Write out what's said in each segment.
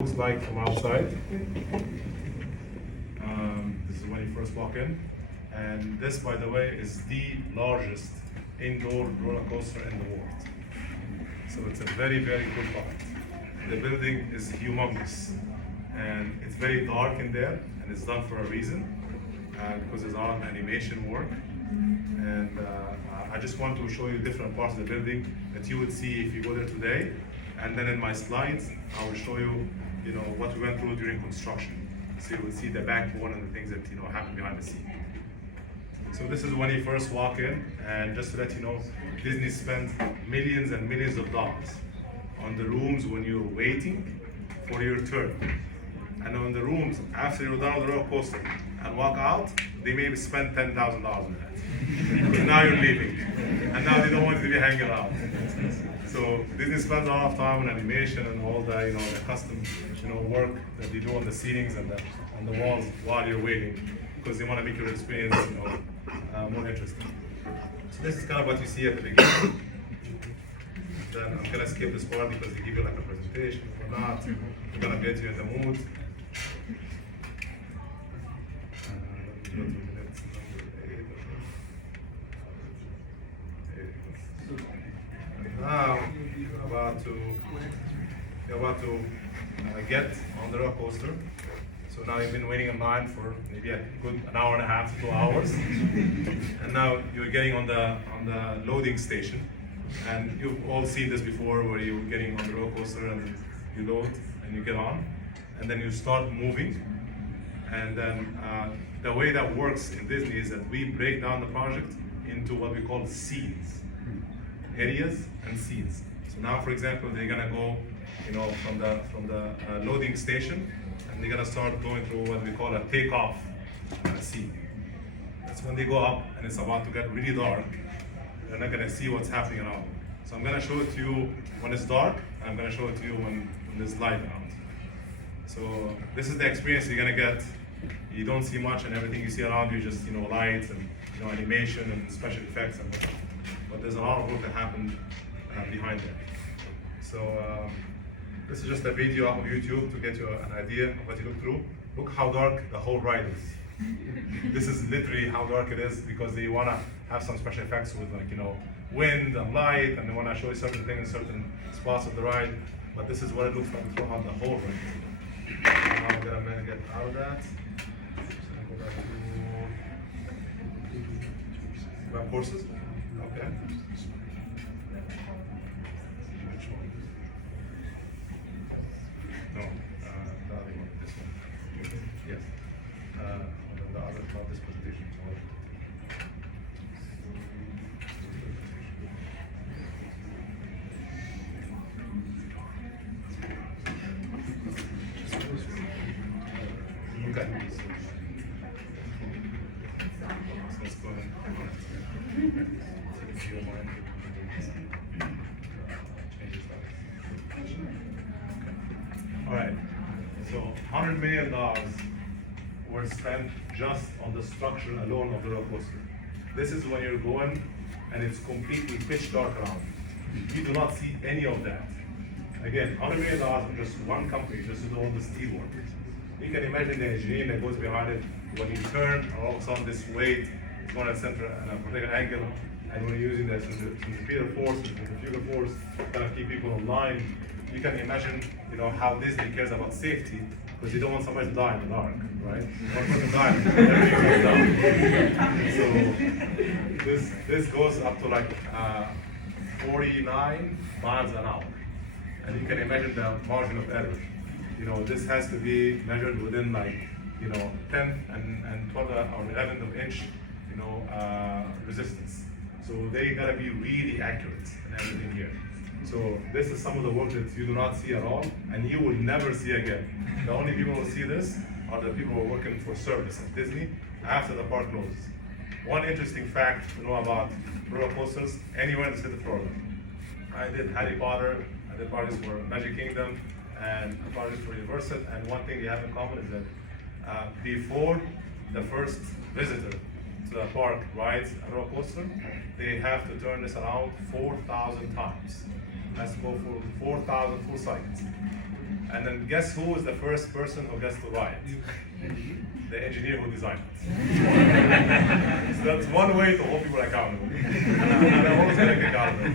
Looks like from outside. This is when you first walk in, and this, by the way, is the largest indoor roller coaster in the world. So it's a very, very cool part. The building is humongous, and it's very dark in there, and it's done for a reason, because there's a lot of animation work. And I just want to show you different parts of the building that you would see if you go there today. And then in my slides, I will show you, what we went through during construction. So you will see the backbone and the things that happen behind the scene. So this is when you first walk in, and just to let you know, Disney spends millions and millions of dollars on the rooms when you're waiting for your turn. And on the rooms after you're done with the roller coaster and walk out, they maybe spend $10,000 on that. Because now you're leaving, and now they don't want you to be hanging out. So Disney spends a lot of time on animation and all the the custom work that they do on the ceilings and on the walls while you're waiting, because they want to make your experience more interesting. So this is kind of what you see at the beginning. Then I'm gonna skip this part because they give you like a presentation or not. We're gonna get you in the mood. Now you're about to get on the roller coaster. So now you've been waiting in line for maybe a good an hour and a half to 2 hours, and now you're getting on the loading station. And you've all seen this before, where you're getting on the roller coaster and you load and you get on, and then you start moving. And then the way that works in Disney is that we break down the project into what we call scenes, areas and scenes. So now, for example, they're gonna go, from the loading station, and they're gonna start going through what we call a takeoff scene. That's when they go up, and it's about to get really dark. They're not gonna see what's happening around. So I'm gonna show it to you when it's dark, and I'm gonna show it to you when there's light out. So this is the experience you're gonna get. You don't see much, and everything you see around you is just lights and animation and special effects, but there's a lot of work that happened behind that. So this is just a video off of YouTube to get you an idea of what you look through. Look how dark the whole ride is. This is literally how dark it is, because they want to have some special effects with wind and light, and they want to show you certain things in certain spots of the ride. But this is what it looks like throughout the whole ride. Now I'm gonna get out of that. So go back to web courses. Okay. No, the other one, this one. Yes. The other part, this presentation. Okay. Let's go ahead. If you don't mind. Change this back. Okay. All right. So $100 million were spent just on the structure alone of the roller coaster. This is when you're going and it's completely pitch dark around. You do not see any of that. Again, $100 million on just one company, just to do all the steel work. You can imagine the engineering that goes behind it. When you turn, all of a sudden this weight is going to center at a particular angle, and when you're using the centripetal force, the centrifugal force, kind of keep people in line. You can imagine, how Disney cares about safety, because you don't want somebody to die in the dark, right? One person dies, everything goes down. So this goes up to like 49 miles an hour, and you can imagine the margin of error. This has to be measured within tenth and 12th or 11th of inch, resistance. So they gotta be really accurate in everything here. So this is some of the work that you do not see at all, and you will never see again. The only people who see this are the people who are working for service at Disney after the park closes. One interesting fact to know about roller coasters anywhere in the state of Florida. I did Harry Potter, I did projects for Magic Kingdom, and projects for Universal, and one thing they have in common is that before the first visitor to the park rides a roller coaster, they have to turn this around 4,000 times. Has to go for 4,000 full cycles. And then guess who is the first person who gets to ride? The engineer who designed it. So that's one way to hold people accountable. And I'm always going to get accountable.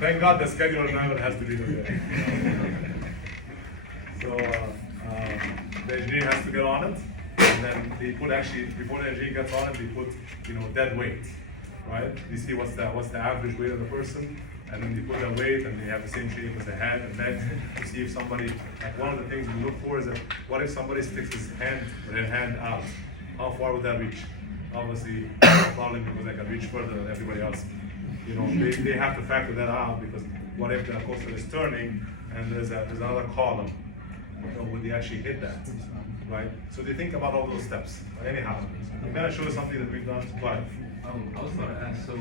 Thank God the scheduler never has to be there. So the engineer has to get on it, and then they put actually, before the engineer gets on it, they put dead weight, right? You see what's the average weight of the person, and then they put the weight, and they have the same shape as the head and legs to see if somebody, like one of the things we look for is that what if somebody sticks his hand or her hand out? How far would that reach? Obviously, no problem because they can reach further than everybody else. They have to factor that out because what if the coaster is turning and there's another column? Would they actually hit that? Right? So they think about all those steps. But anyhow, I'm gonna show you something that we've done live. I was about to ask, so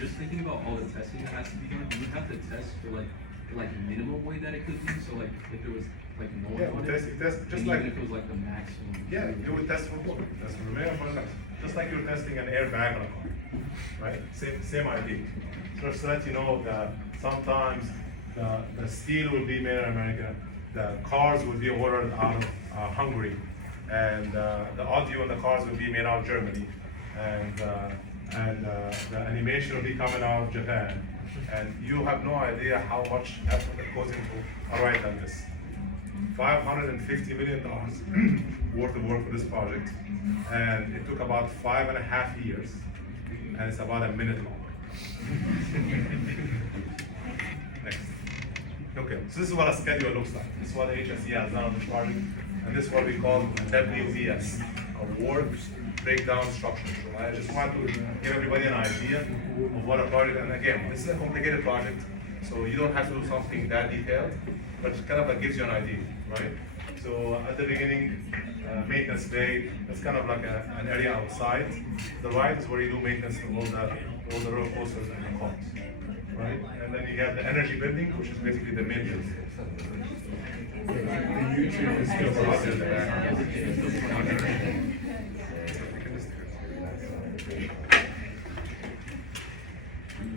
just thinking about all the testing that has to be done, do you have to test for like minimum weight that it could be? So like if there was like no one on you test just and like even if it was like the maximum. yeah, you would test for both. Test for the minimum for the max. Just like you're testing an airbag on a car. Right? Same idea. Just to let you know that sometimes the steel will be made in America, the cars will be ordered out of Hungary, and the audio in the cars will be made out of Germany, and the animation will be coming out of Japan, and you have no idea how much effort that goes into a ride like this. $550 million worth of work for this project, and it took about 5.5 years, and it's about a minute long. Next. Okay, so this is what a schedule looks like. This is what HSE has done on this project, and this is what we call WBS, a work breakdown structure. So I just want to give everybody an idea of what a project, and again, this is a complicated project, so you don't have to do something that detailed, but it kind of like gives you an idea, right? So at the beginning, maintenance bay, that's kind of like an area outside. The ride is where you do maintenance to all the roller coasters and the cars, right? And then you have the energy building, which is basically the main building. The YouTube is still out there.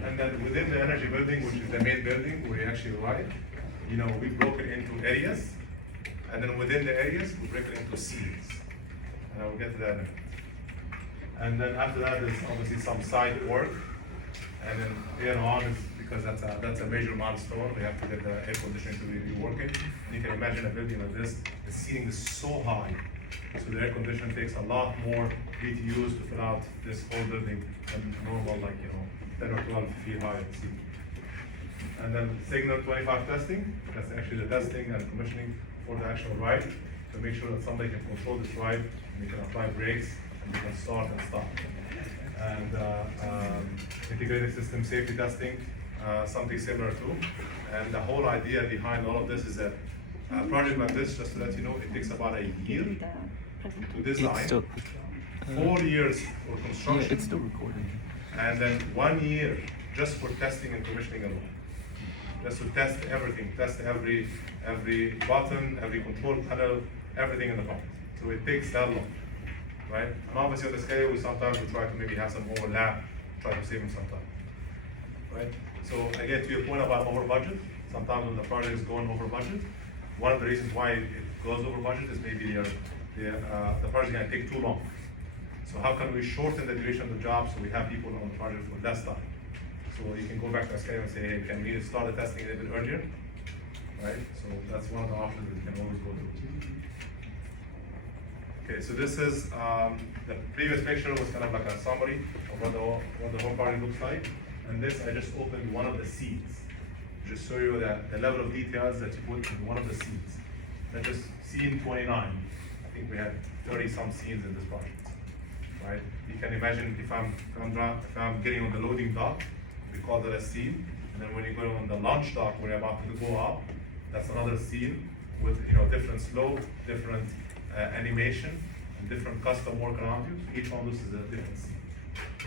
And then within the energy building, which is the main building where you actually ride, we broke it into areas, and then within the areas, we break it into scenes. And I will get to that in a minute. And then after that, there's obviously some side work, and then later on is because that's a major milestone. We have to get the air conditioning to be working. You can imagine a building like this. The ceiling is so high, so the air conditioning takes a lot more BTUs to fill out this whole building than normal, 10 or 12 feet high ceiling. And then signal 25 testing. That's actually the testing and commissioning for the actual ride to make sure that somebody can control this ride and you can apply brakes and you can start and stop. And integrated system safety testing, something similar too. And the whole idea behind all of this is that a project like this, just to let you know, it takes about a year to design, 4 years for construction, yeah, it's still recording, and then 1 year just for testing and commissioning alone. Just to test everything, test every button, every control panel, everything in the project. So it takes that long, right? And obviously on the schedule, we sometimes try to maybe have some overlap, try to save them some time, right? So again, to your point about over budget, sometimes when the project is going over budget, one of the reasons why it goes over budget is maybe the project is going to take too long. So how can we shorten the duration of the job so we have people on the project for less time? So you can go back to the schedule and say, hey, can we start the testing a little bit earlier? Right? So that's one of the options that we can always go to. Okay, so this is the previous picture was kind of like a summary of what the whole project looks like. And this, I just opened one of the seeds. Just show you the level of details that you put in one of the seeds. That is scene 29. I think we had 30 some scenes in this project. Right? You can imagine if I'm getting on the loading dock, we call that a scene. And then when you go on the launch dock where you're about to go up, that's another scene with different slope, different animation, and different custom work around you. Each one of those is a different scene.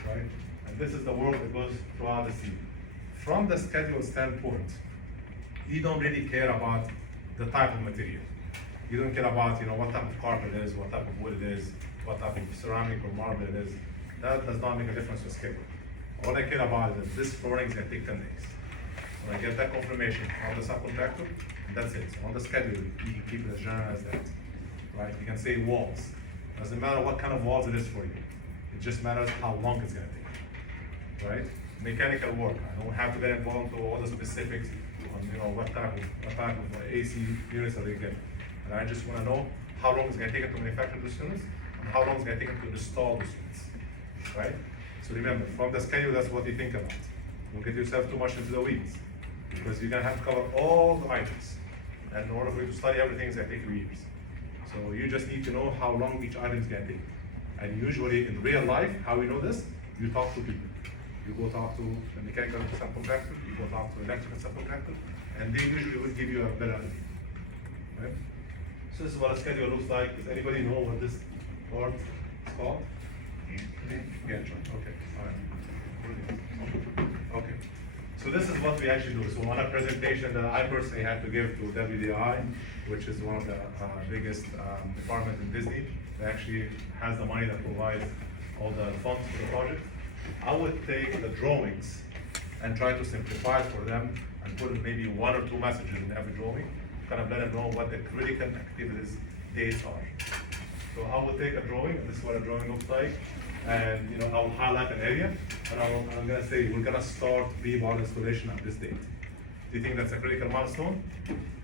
Right? And this is the work that goes throughout the scene. From the schedule standpoint, you don't really care about the type of material. You don't care about what type of carpet it is, what type of wood it is, what type of ceramic or marble it is. That does not make a difference with schedule. All I care about is that this flooring is going to take 10 days. When I get that confirmation on the subcontractor, that's it. So on the schedule, you can keep it as general as that, right? You can say walls. Doesn't matter what kind of walls it is for you. It just matters how long it's gonna take, right? Mechanical work. I don't have to get involved into all the specifics on what type of AC units are they getting. And I just want to know how long it's going to take it to manufacture those units and how long it's going to take it to install those units, right? So remember, from the schedule, that's what you think about. Don't get yourself too much into the weeds because you're going to have to cover all the items. And in order for you to study everything, it's going to take you years. So you just need to know how long each item is going to take. And usually in real life, how we know this? You talk to people. You go talk to the mechanical subcontractor, you go talk to the electrical subcontractor, and they usually will give you a better idea. Right? So this is what a schedule looks like. Does anybody know what this board is called? Yeah, okay, all right. Okay, so this is what we actually do. So on a presentation that I personally had to give to WDI, which is one of the biggest departments in Disney, that actually has the money that provides all the funds for the project. I would take the drawings and try to simplify it for them and put maybe one or two messages in every drawing, kind of let them know what the critical activities dates are. So I will take a drawing, and this is what a drawing looks like, and I'll highlight an area, and I'm gonna say we're gonna start rebar installation at this date. Do you think that's a critical milestone?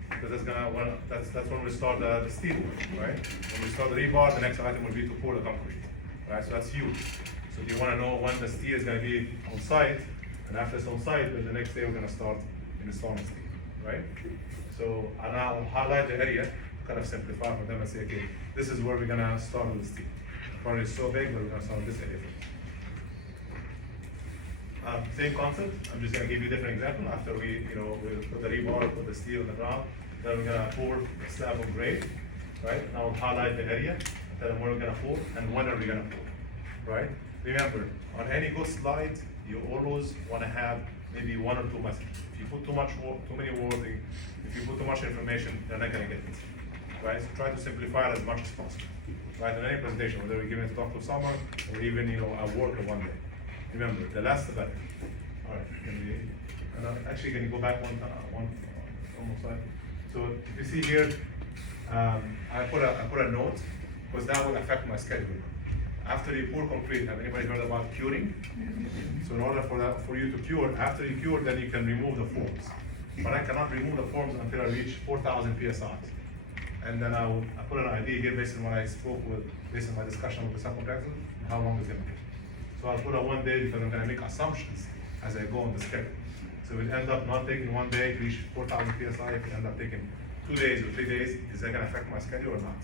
Because that's when we start the steel work, right? When we start the rebar, the next item will be to pour the concrete, right? So that's huge. So you want to know when the steel is going to be on site, and after it's on site, then the next day we're going to start installing steel, right? So and I'll highlight the area, kind of simplify for them and say, okay, this is where we're going to start with the steel. The project is so big, but we're going to start with this area first. Same concept. I'm just going to give you a different example. After we put the rebar, put the steel on the ground, then we're going to pour a slab of grade, right? And I'll highlight the area, tell them where we're going to pour and when are we going to pour, right? Remember, on any good slide, you always want to have maybe one or two messages. If you put too many wording, if you put too much information, they're not going to get it, right? So try to simplify it as much as possible, right? In any presentation, whether we're giving a talk to someone or even a work in one day. Remember, the less the better. All right, actually, can you go back one more slide? So if you see here, I put a note because that will affect my schedule. After you pour concrete, have anybody heard about curing? So in order for you to cure, after you cure, then you can remove the forms. But I cannot remove the forms until I reach 4,000 PSI. And then I put an idea here based on what I spoke with, based on my discussion with the subcontractor, and how long it's going to take. So I'll put a 1 day because I'm going to make assumptions as I go on the schedule. So it end up not taking 1 day to reach 4,000 PSI, if it end up taking 2 days or 3 days, is that going to affect my schedule or not?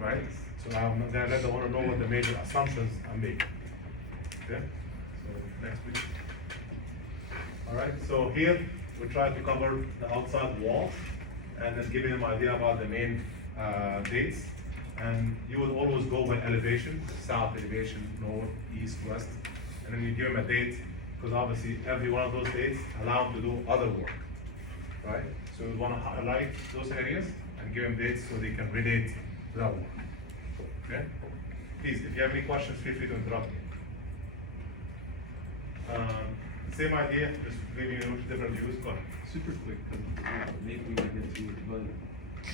Right? So I'm going to let the owner know what the major assumptions I'm making. Okay? So next please. All right, so here we try to cover the outside walls and then giving them an idea about the main dates. And you would always go by elevation, south elevation, north, east, west. And then you give them a date, because obviously every one of those dates allow them to do other work, right? So we want to highlight those areas and give them dates so they can relate to that work. Okay? Please, if you have any questions, feel free to interrupt me. Same idea, just giving you different views. Go ahead. Super quick, because maybe we might get to it, but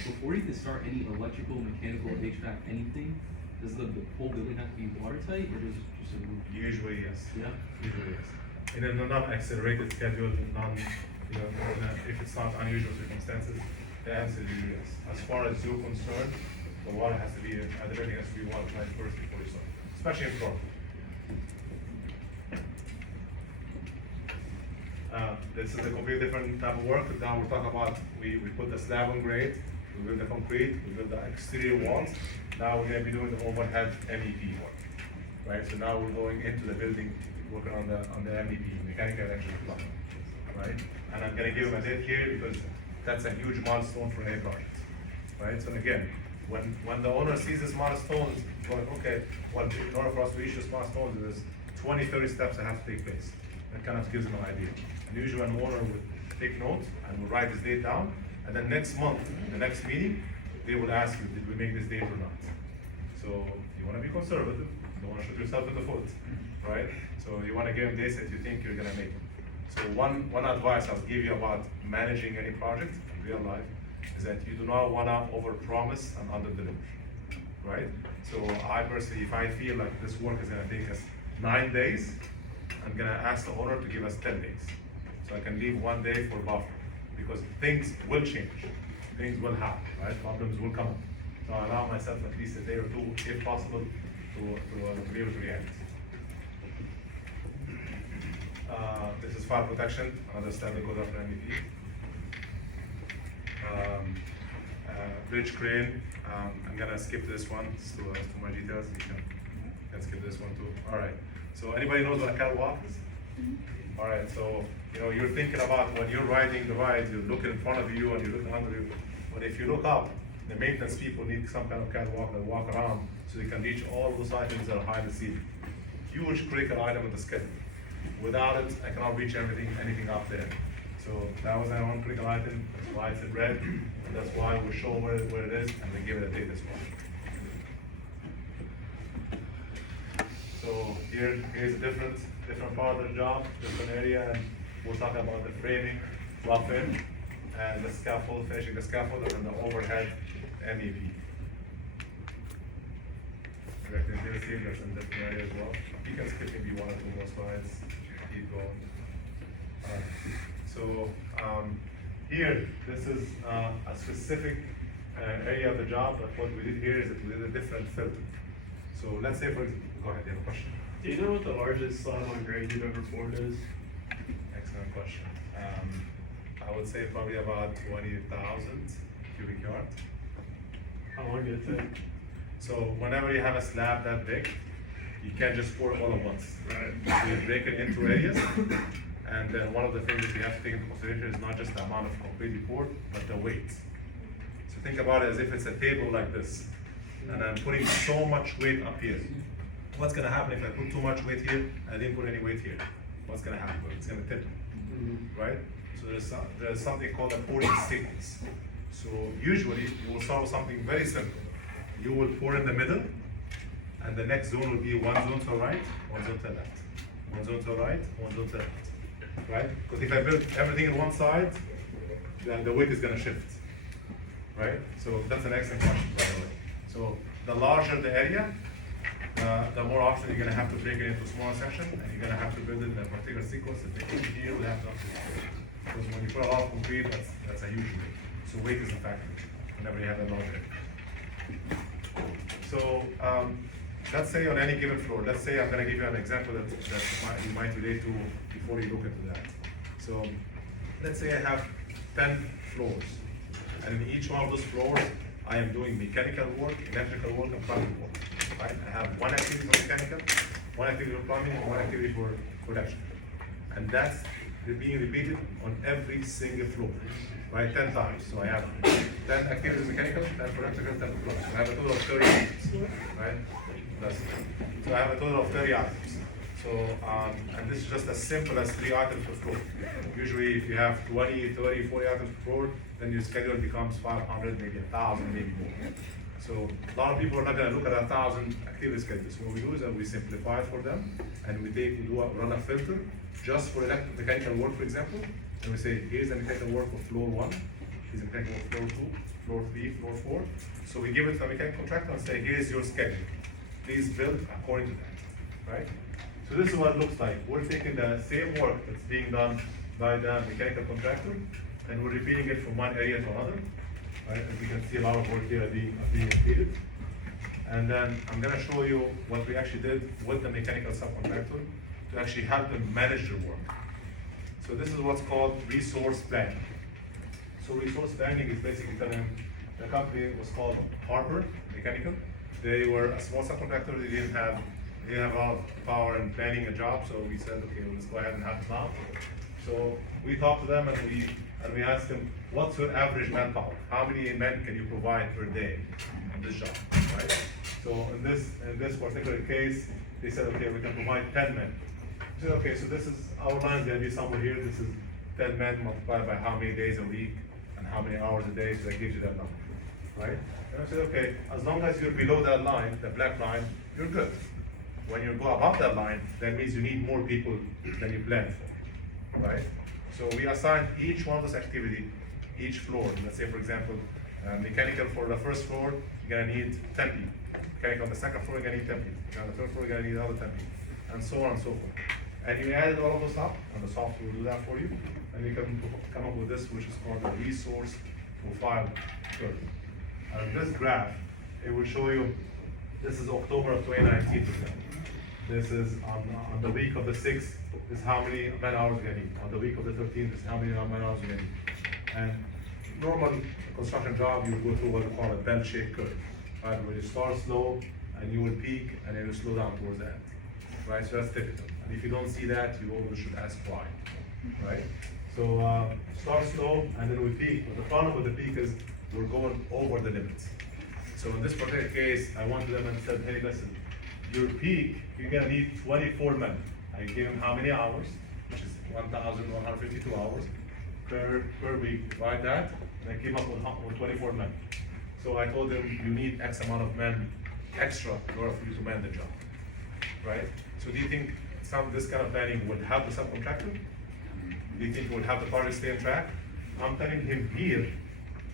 before you can start any electrical, mechanical, HVAC, anything, does the whole building have to be watertight, or does it just a roof? Usually, yes. Yeah? Usually, yes. In a non-accelerated schedule, if it's not unusual circumstances, the answer is yes. As far as you're concerned, the water has to be, the building has to be watertight first before you start, especially in Florida. This is a completely different type of work. Now we're talking about, we put the slab on grade, we build the concrete, we build the exterior walls. Now we're going to be doing the overhead MEP work, right? So now we're going into the building, working on the MEP, mechanical electrical plumbing, right? And I'm going to give them a date here because that's a huge milestone for any project, right? So again, when the owner sees this milestone, it's going, okay, well, in order for us to reach this milestone, there's 20, 30 steps that have to take place. That kind of gives them an idea. And usually an owner would take notes and will write this date down, and then next month, in the next meeting, they will ask you, did we make this date or not? So you want to be conservative, you don't want to shoot yourself in the foot, right? So you want to give them dates that you think you're going to make. So one advice I'll give you about managing any project in real life is that you do not want to overpromise and underdeliver, right? So I personally, if I feel like this work is going to take us 9 days, I'm going to ask the owner to give us 10 days. So I can leave 1 day for buffer, because things will change, things will happen, right? Problems will come up. So I allow myself at least a day or two, if possible, to be able to react. This is fire protection, another step that goes after MVP. Bridge crane, I'm gonna skip this one, it's too much details, you can skip this one too. All right, so anybody knows what a catwalk is? All right, so you're thinking about when you're riding the ride, you look in front of you and you look under you, but if you look up, the maintenance people need some kind of catwalk that walk around so they can reach all those items that are high in the ceiling. Huge critical item in the schedule. Without it, I cannot reach anything up there. So that was our one critical item, that's why it's in red, and that's why we show where it is, and we give it a date as well. So here's a different part of the job, different area, and we'll talk about the framing, rough-in, and the scaffold, finishing the scaffold, and then the overhead MEP. Rectangularity, that's in different area as well. You can skip maybe 1 or 2 more slides, keep going. So here, this is a specific area of the job, but what we did here is that we did a different filter. So let's say, for example, go ahead, you have a question? Do you know what the largest slab on grade you've ever poured is? Excellent question. I would say probably about 20,000 cubic yards. How long did it take? So whenever you have a slab that big, you can't just pour it all at once. Right. So you break it into areas, and then one of the things that you have to take into consideration is not just the amount of concrete you poured, but the weight. So think about it as if it's a table like this, and I'm putting so much weight up here. What's gonna happen if I put too much weight here, and I didn't put any weight here? What's gonna happen? It's gonna tip, right? So there's something called a pouring sequence. So usually you will start with something very simple. You will pour in the middle, and the next zone will be one zone to the right, one zone to the left. One zone to the right, one zone to the left. Right? Because if I build everything in one side, then the weight is gonna shift. Right? So that's an excellent question, by the way. So the larger the area, the more often you're gonna have to break it into smaller sections, and you're gonna have to build it in a particular sequence. If the engineer will have to because when you put a lot of concrete, that's a huge weight. So weight is a factor whenever you have a large area. So let's say on any given floor, let's say I'm gonna give you an example that you might relate to before you look into that. So let's say I have 10 floors, and in each one of those floors, I am doing mechanical work, electrical work, and plumbing work. Right? I have one activity for mechanical, one activity for plumbing, and one activity for production. And that's being repeated on every single floor, right? 10 times. So I have 10 activities mechanical, 10 for electrical, 10 for plumbing. So I have a total of 30 items, right? So I have a total of 30 items. So, and this is just as simple as 3 items per floor. Usually if you have 20, 30, 40 items per floor, then your schedule becomes 500, maybe 1,000, maybe more. So a lot of people are not going to look at 1,000 activity schedules. What we do is that we simplify it for them, and we run a filter just for mechanical work, for example, and we say, here's the mechanical work for floor 1, here's the mechanical work for floor 2, floor 3, floor 4. So we give it to the mechanical contractor and say, here's your schedule. Please build according to that, right? So this is what it looks like. We're taking the same work that's being done by the mechanical contractor, and we're repeating it from one area to another. Right? And we can see a lot of work here being repeated. And then I'm going to show you what we actually did with the mechanical subcontractor to actually help them manage their work. So this is what's called resource planning. So resource planning is basically telling the company was called Harper Mechanical. They were a small subcontractor. They didn't have a lot of power in planning a job. So we said, okay, well, let's go ahead and help them out. So we talked to them and we asked them, what's your average manpower? How many men can you provide per day on this job, right? So in this particular case, they said, okay, we can provide 10 men. We said, okay, so this is our line's gonna be somewhere here. This is 10 men multiplied by how many days a week and how many hours a day, so that gives you that number, right? And I said, okay, as long as you're below that line, the black line, you're good. When you go above that line, that means you need more people than you planned for. right? So we assign each one of those activity, each floor. Let's say, for example, mechanical for the first floor, you're gonna need 10 people. Mechanical on the second floor, you're gonna need 10 people. On the third floor, you're gonna need another 10 people, and so on and so forth. And you added all of those up, and the software will do that for you, and you can come up with this, which is called the resource profile curve. And this graph, it will show you, this is October of 2019. This is on the week of the 6th, this is how many man hours you're gonna need. On the week of the 13th, this is how many man hours you're gonna need. And normal construction job, you go through what we call a bell-shaped curve, right? Where you start slow, and you will peak, and then you slow down towards the end, right? So that's typical. And if you don't see that, you always should ask why, right? So start slow, and then we peak. But the problem with the peak is we're going over the limits. So in this particular case, I went to them and said, hey, listen, your peak, you're gonna need 24 men. I gave them how many hours, which is 1,152 hours per week. Divide that, and I came up with 24 men. So I told them you need X amount of men extra in order for you to man the job, right? So do you think this kind of planning would help the subcontractor? Do you think it would help the project stay on track? I'm telling him here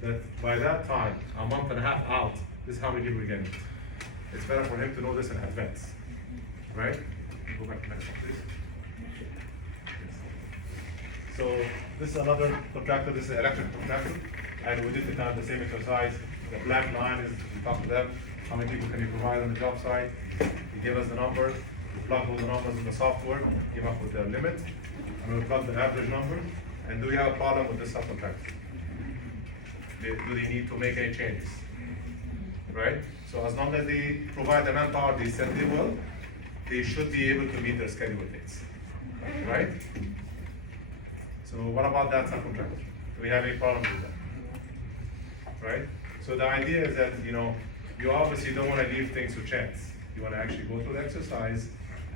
that by that time, a month and a half out, this is how many people we're getting. It's better for him to know this in advance, right? Go back to the next one, please. So this is another contractor, this is an electric contractor, and we did the kind of the same exercise. The black line is, we talked to them, how many people can you provide on the job site? He gave us the number, we plugged all the numbers in the software, came up with the limit, and we plugged the average number. And do we have a problem with this subcontractor? Do they need to make any changes? Right? So as long as they provide the manpower they said they will, they should be able to meet their scheduled dates. Right? So what about that subcontractor? Do we have any problems with that? Right? So the idea is that, you obviously don't want to leave things to chance. You want to actually go through the exercise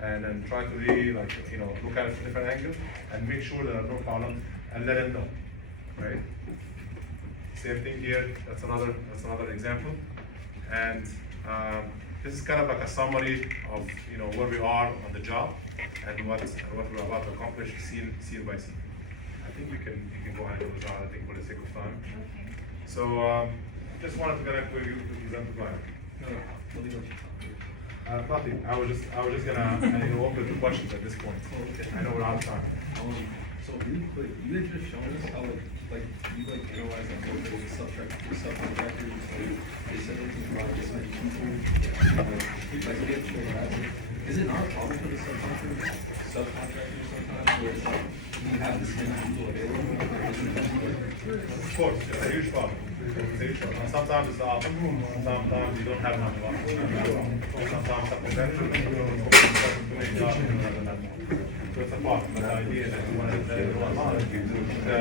and then try to really look at it from different angles and make sure there are no problems and let them know. Right? Same thing here, that's another example. And this is kind of like a summary of where we are on the job and what we're about to accomplish scene by scene. I think you can go ahead and close out, I think, for the sake of time. Okay. So just wanted to connect with you to present the plan. Nothing. I was just gonna open to questions at this point. I know we're out of time. So really quick, you had just shown us how you analyze both the subcontractors. They said they can provide this many people. We had shown that. Is it not a problem for the subcontractors sometimes where it's like you have this many people available? Of course, it's a huge problem. And sometimes it's the opposite. Sometimes you don't have enough people. Sometimes subcontractors too many jobs and you don't have enough. So it's a problem. But the idea is that you want to let everyone know.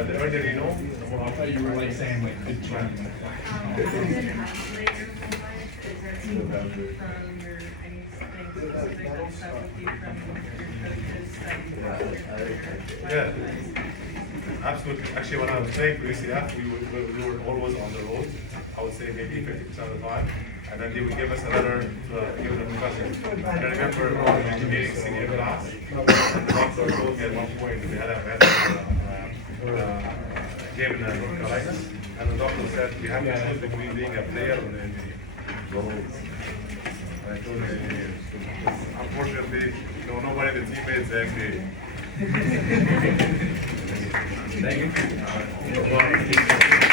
The earlier you know, the more. I thought you were saying good trend. Is there anything from your, anything specific that stuck with you from your coaches? Yeah, absolutely. Actually, when I was playing for UCF, we were always on the road. I would say maybe 50% of the time. And then they would give us a letter to give the professor. And I remember being senior class, and the doctor told me at one point we had a game in North Carolina, and the doctor said we have to choose between being a player or an engineer. And I told the engineer. Unfortunately, nobody in the teammates agreed. Thank you.